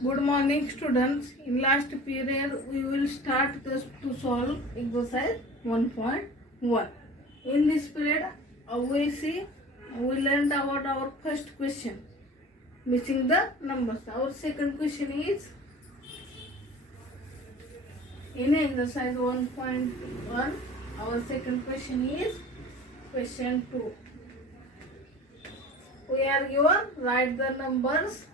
Good morning, students. In last period, we will start this to solve exercise 1.1. In this period, we learned about our first question, missing the numbers. Our second question is in exercise 1.1. Our second question is question 2. We are given write the numbers.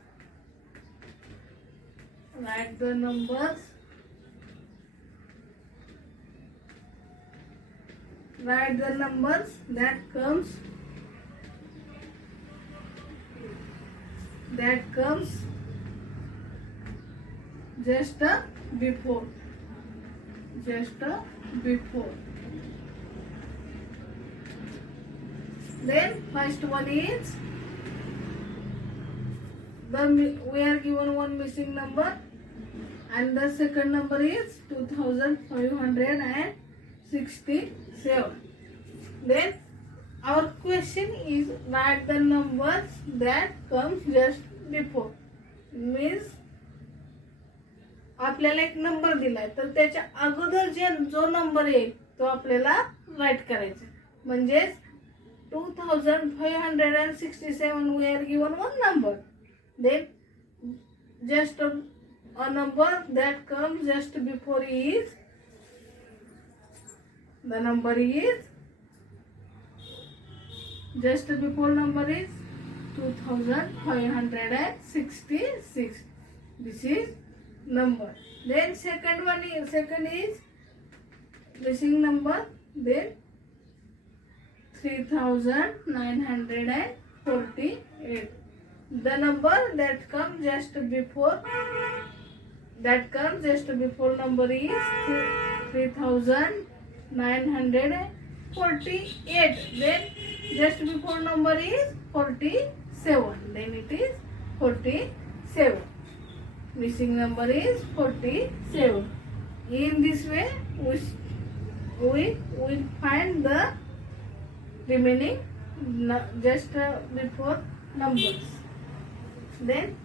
Write the numbers. Write the numbers that comes just before. Then first one is we are given one missing number, and the second number is 2567. Then our question is write the numbers that comes just before. Means आपल्याला एक number दिलाय तर त्याच्या अगोदर जो number येईल तो आपल्याला राईट करायचा. म्हणजेच 2567 we are given one number. Then just a number that comes just before is the number is just before number is 2566. This is number. Then second is missing number. Then 3948. The number that comes just before number is 3948. Then just before number is 47. Then it is 47. Missing number is 47. In this way we will find the remaining just before numbers. Then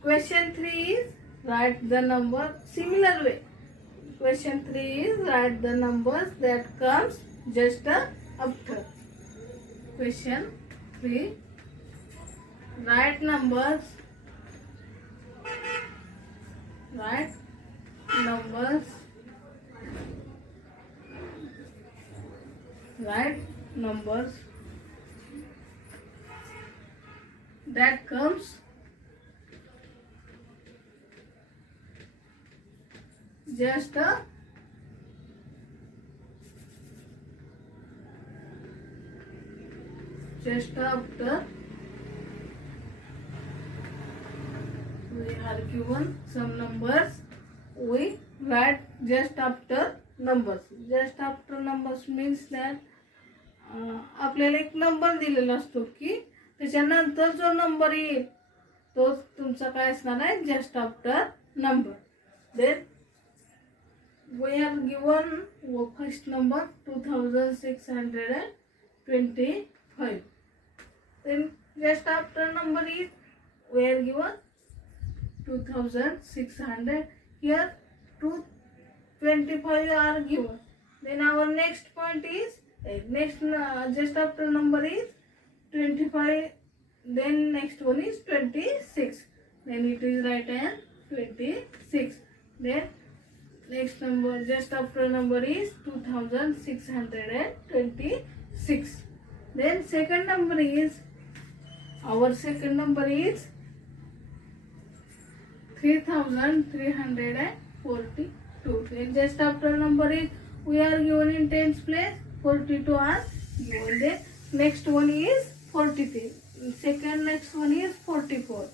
question 3 is write the number. Similar way, question 3 is write the numbers that comes just after. Question 3, write numbers that comes just after. We are given some numbers. We write just after numbers. Just after numbers means that आपल्याला एक number दिलेला असतो की त्याच्यानंतर जो number येईल तो तुमचा काय असणार आहे just after number. Then we are given first number 2625. Then just after number is we are given 2600. Here 225 are given. Then our next point is just after number is 25. Then next one is 26. Then it is right as 26. Then next number just after number is 2626. Then second number is 3342. Then just after number is we are given in tens place 42 are given. Then next one is 43. Next one is 44.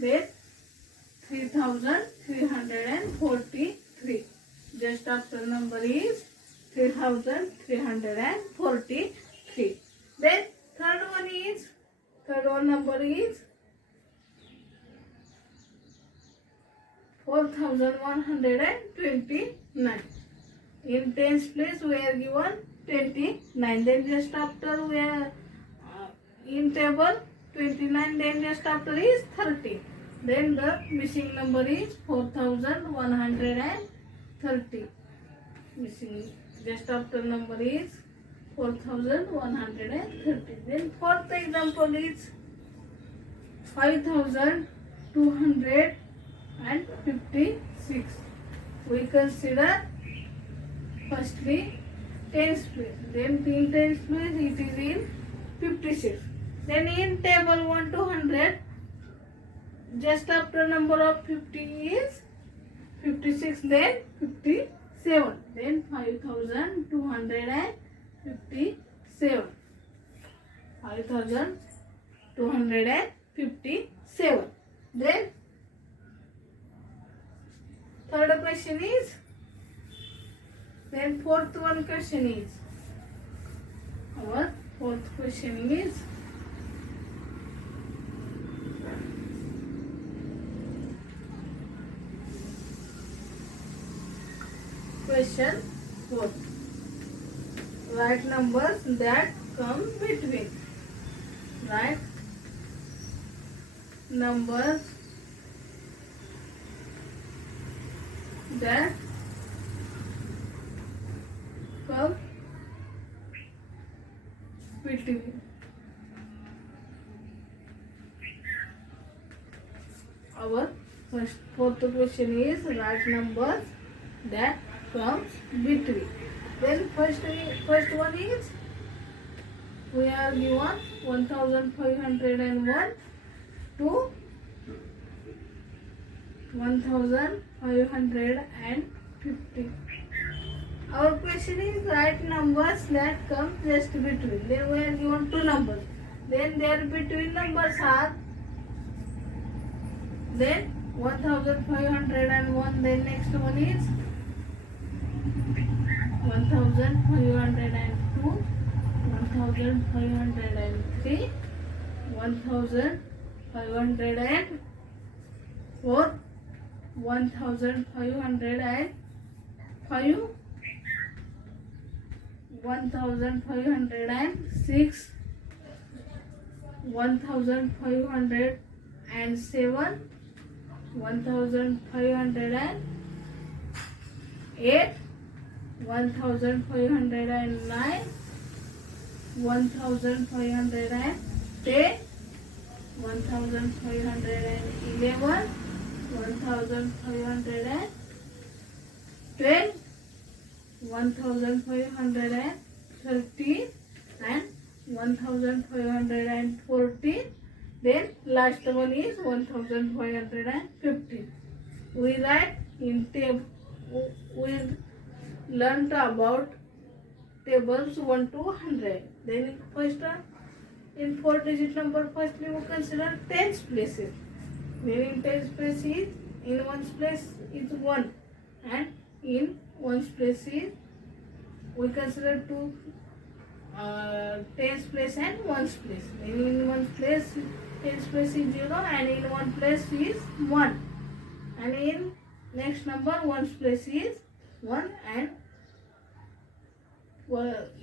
Then 3343. Just after number is 3343. Then third one number is 4129. In tens place we are given 29. Then just after we are in table 29, then just after is 30. Then the missing number is 4130. Missing just after number is 4130. Then fourth example is 5256. We consider firstly tens place. Then in tens place it is in 56. Then in table 1 to 100, just after number of 50 is 56, then 57. Then 5257. 5257. Then third question is, then fourth one question is, our fourth question is, question 4. Write numbers that come between. Write numbers that come between. Our fourth question is, write numbers that comes between. Then first one is, we are given 1501 to 1550. Our question is, write numbers that come just between. Then we are given two numbers. Then their between numbers are, then 1501. Then next one is 1502, 1503, 1504, 1505, 1506, 1507, 1508, 1509, 1510, 1511, 1512, 1513, and 1514. Then last one is 1515. We write in table. We learned about tables 1 to 100. Then first in 4-digit number, firstly we consider tens places. Then in tens place is, in ones place is 1, and in ones place is, we consider two tens place and ones place. Then in ones place, tens place is 0, and in one place is 1, and in next number ones place is 1, and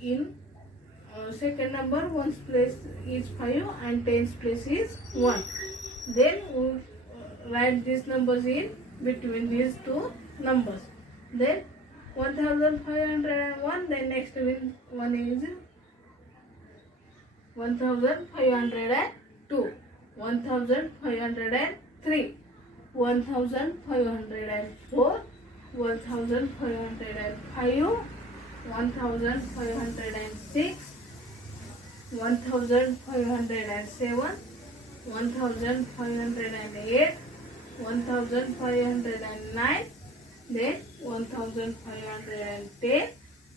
in second number ones place is 5, and tens place is 1. Then we write these numbers in between these two numbers. Then 1501. Then next one is 1502, 1503, 1504, 1505, 1506, 1507, 1508, 1509, then 1510,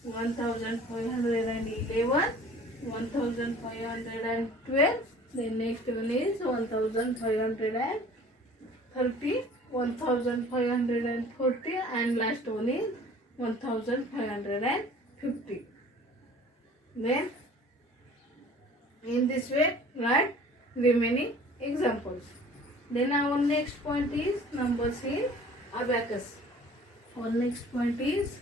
1511, 1512. Then next one is 1530, 1540, and last one is 1550. Then in this way write remaining examples. Then our next point is numbers in abacus. Our next point is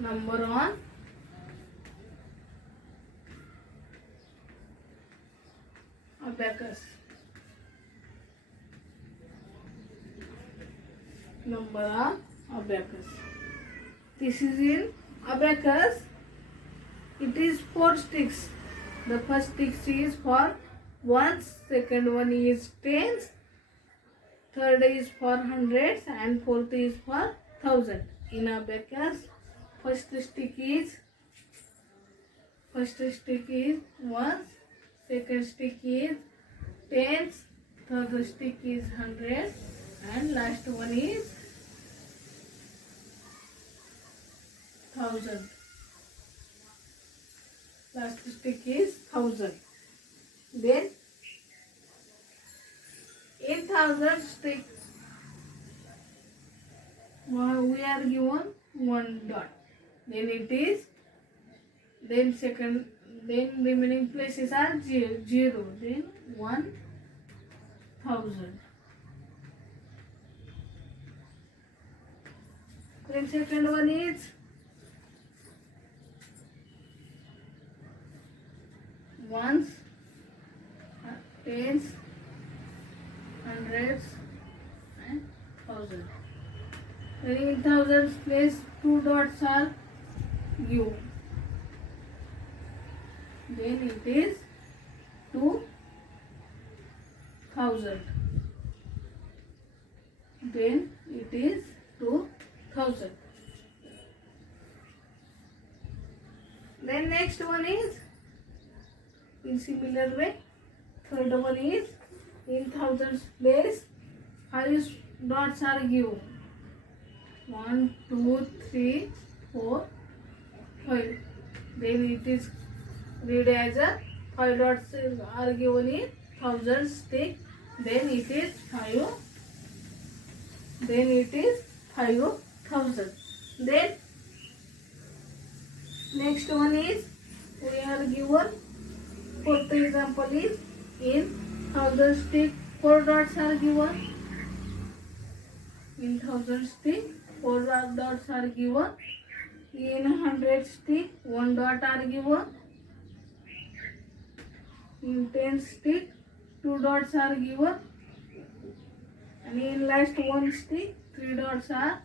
number on abacus. Number on abacus. This is in abacus. It is 4 sticks. The first stick is for ones, second one is tens, third is for hundreds, and fourth is for thousand. In abacus, first stick is ones, second stick is tens, third stick is hundreds, and last one is thousand. Last stick is thousand. Then in thousand stick we are given one dot. Then it is then remaining places are zero. Then 1000. Then second one is ones, tens, hundreds, and thousand. Then in thousands place 2 dots are given. Then it is 2000. Then it is 2000. Then next one is in similar way. Third one is in thousands place 5 dots are given. 1, 2, 3, 4, 5. Then it is read as a 5 dots are given in thousand stick. Then it is 5. Then it is 5000. Then next one is we are given fourth example is in thousand stick 4 dots are given. In thousand stick 4 dots are given. In 100 stick 1 dot are given. In 10 stick 2 dots are given. And in last one stick 3 dots are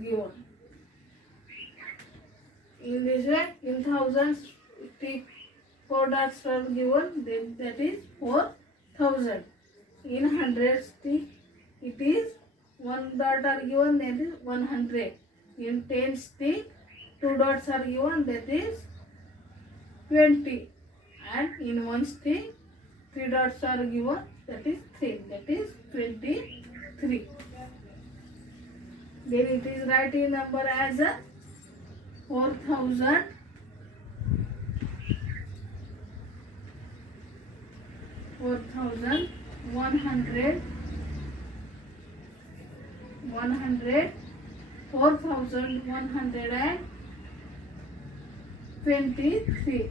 given. In this way, in thousand stick 4 dots are given, then that is 4000. In 100 stick it is 1 dot are given, that is 100. In 10 stick 2 dots are given, that is 20. And in 1 stick 3 dots are given, that is 3, that is 23. Then it is writing number as a 4000, 4100, 4123.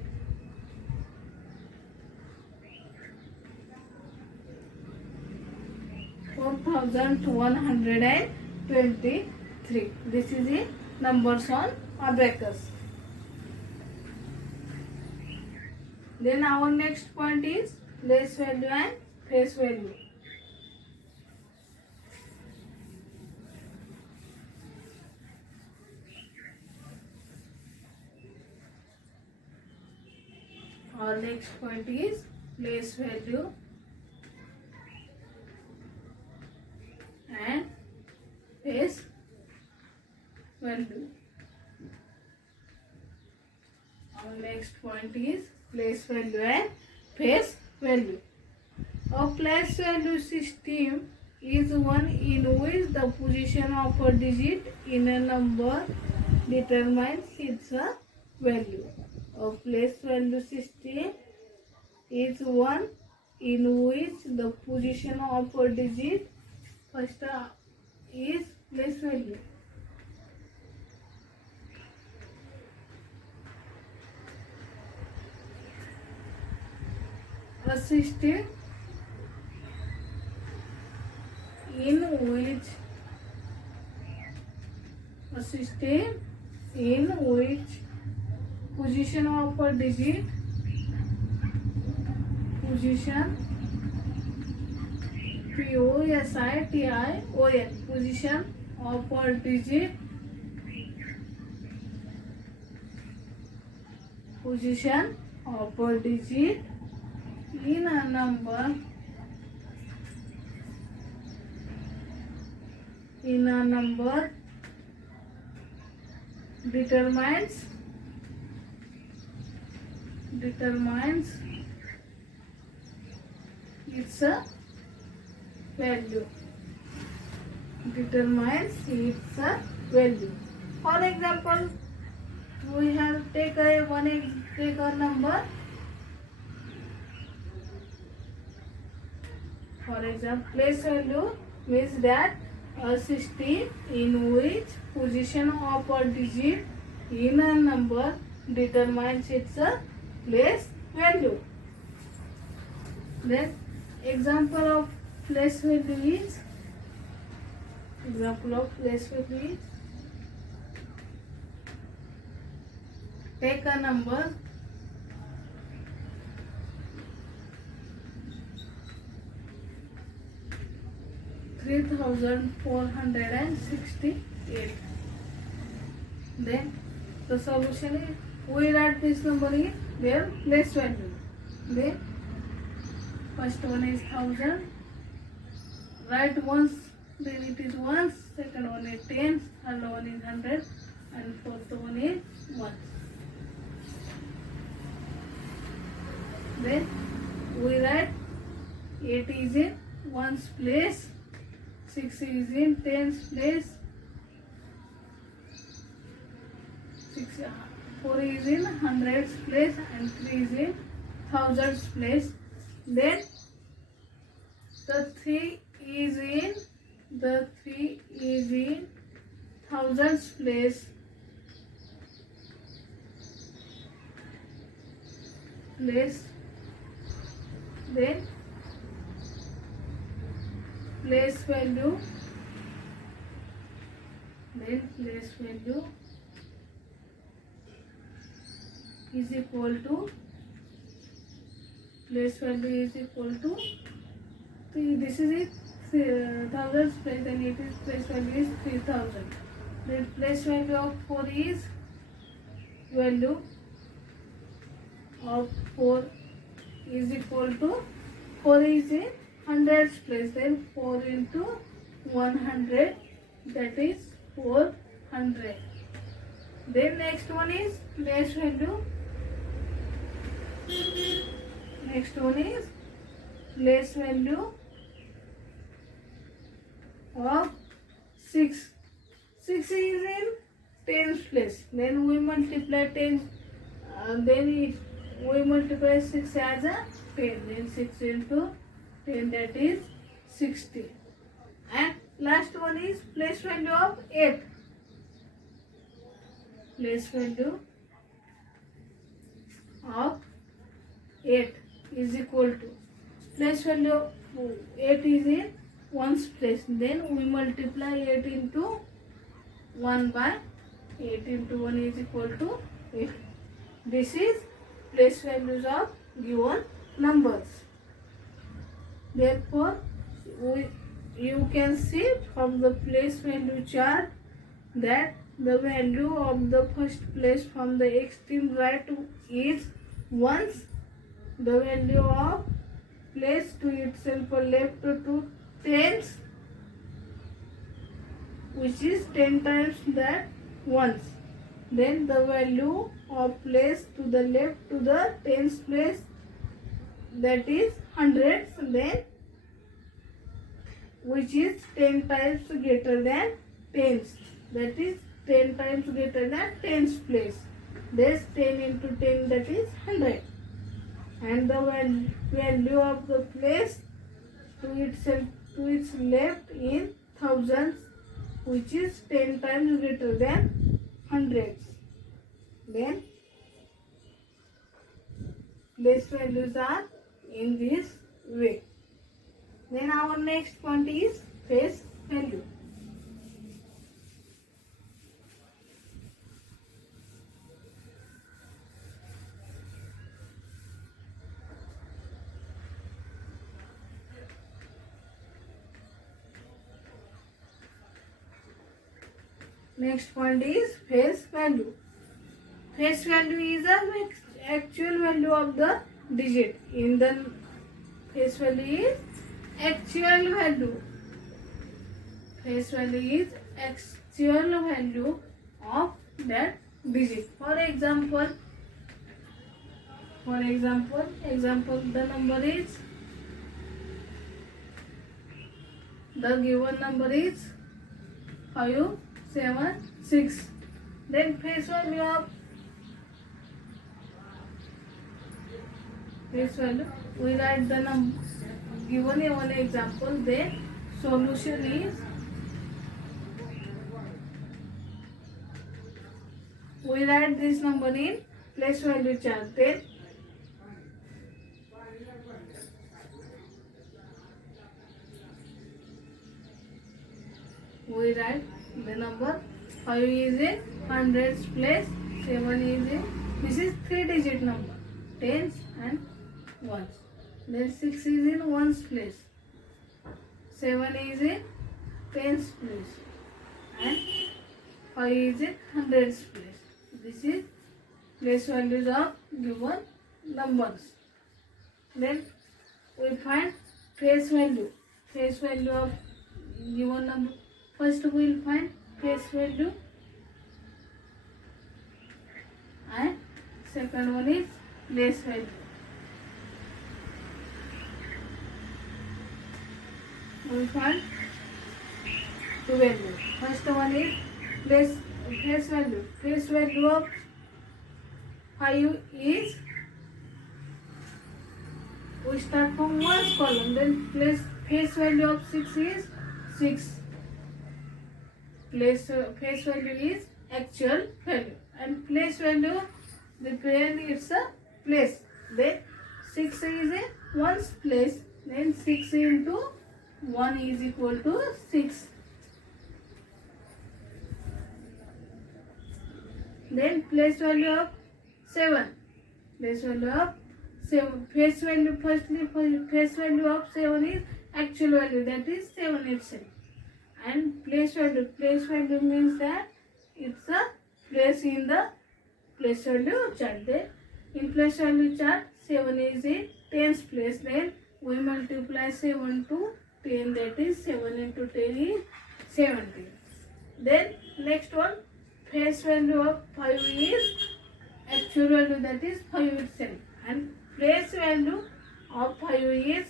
4123. This is the numbers on abacus. Then our next point is place value and face value. Our next point is place value and face value. Our next point is place value and face value. A place value system is one in which the position of a digit in a number determines its value. A place value system is one in which the position of a digit first is place value. A system in which in which position of a digit, position POSITION, position of a digit, position of a digit in a number, determines its a value, determines its a value. For example, we have take a number. For example, place value means that a system in which position of a digit in a number determines its place value. Then example of place value is, take a number 3468. Then the solution is, we write this number in their place value. Then first one is 1000, write once, then it is ones, second one is tens, third one is 100, and fourth one is ones. Then we write 8 is in ones place, 6 is in tens place, 4 is in hundreds place, and 3 is in thousands place. Then the 3 is in thousands place. Then place value is equal to, this is it, thousands place, and it is place value is 3000. Then place value of 4 is, value of 4 is equal to, 4 is in hundreds place, then 4 into 100, that is 400. Then next one is place value. Next one is place value of 6. 6 is in tens place. Then we multiply tens. We multiply 6 as a 10. Then 6 into 10, that is 60. And last one is place value of 8. Place value of 8 is equal to, place value of 8 is in ones place. Then we multiply 8 into 1 by 8 into 1 is equal to 8. This is place values of given numbers. Therefore, you can see from the place value chart that the value of the first place from the extreme right is ones. The value of place to itself left to tens, which is 10 times that ones. Then the value of place to the left to the tens place, that is hundreds, then which is 10 times greater than tens, that is 10 times greater than tens place. This 10 into 10, that is 100. And the value of the place to itself to its left in thousands, which is 10 times greater than hundreds. Then these values are in this way. Then our next point is face value. Next point is face value. Face value is the actual value of the digit. In the face value is actual value. Face value is actual value of that digit. For example, the number is, the given number is 576. Then face value, we write the number given in one example. Then solution is, we write this number in place value chart. Then we write the number 5 is in hundreds place, 7 is in, this is 3-digit number, tens and ones. Then 6 is in ones place, 7 is in tens place, and 5 is in hundreds place. This is place values of given numbers. Then we find face value of given number. First we will find face value, and second one is place value. We will find two values. First one is face value. Face value of 5 is, we start from one column. Then face value of 6 is 6. Face value is actual value, and place value, the plan it's a place. Then 6 is in ones place. Then 6 into 1 is equal to 6. Then place value of 7. Face value of 7. Face value, firstly, face value of 7 is actual value, that is 7 itself. And place value means that it's a place in the place value chart. Then in place value chart, 7 is in tens place. Then we multiply 7 to 10, that is 7 into 10 is 70. Then next one, face value of 5 is actual value, that is 5 itself. And place value of 5 is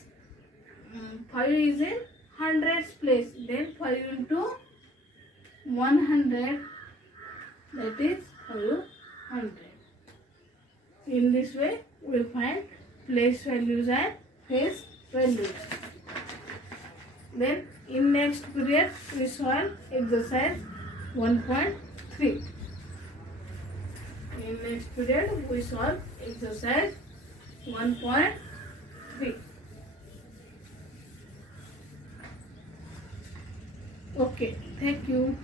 in hundreds place. Then 5 into 100, that is 500. In this way we find place values and face values. Then in next period we solve exercise 1.3. In next period we solve exercise 1.3. Okay, thank you.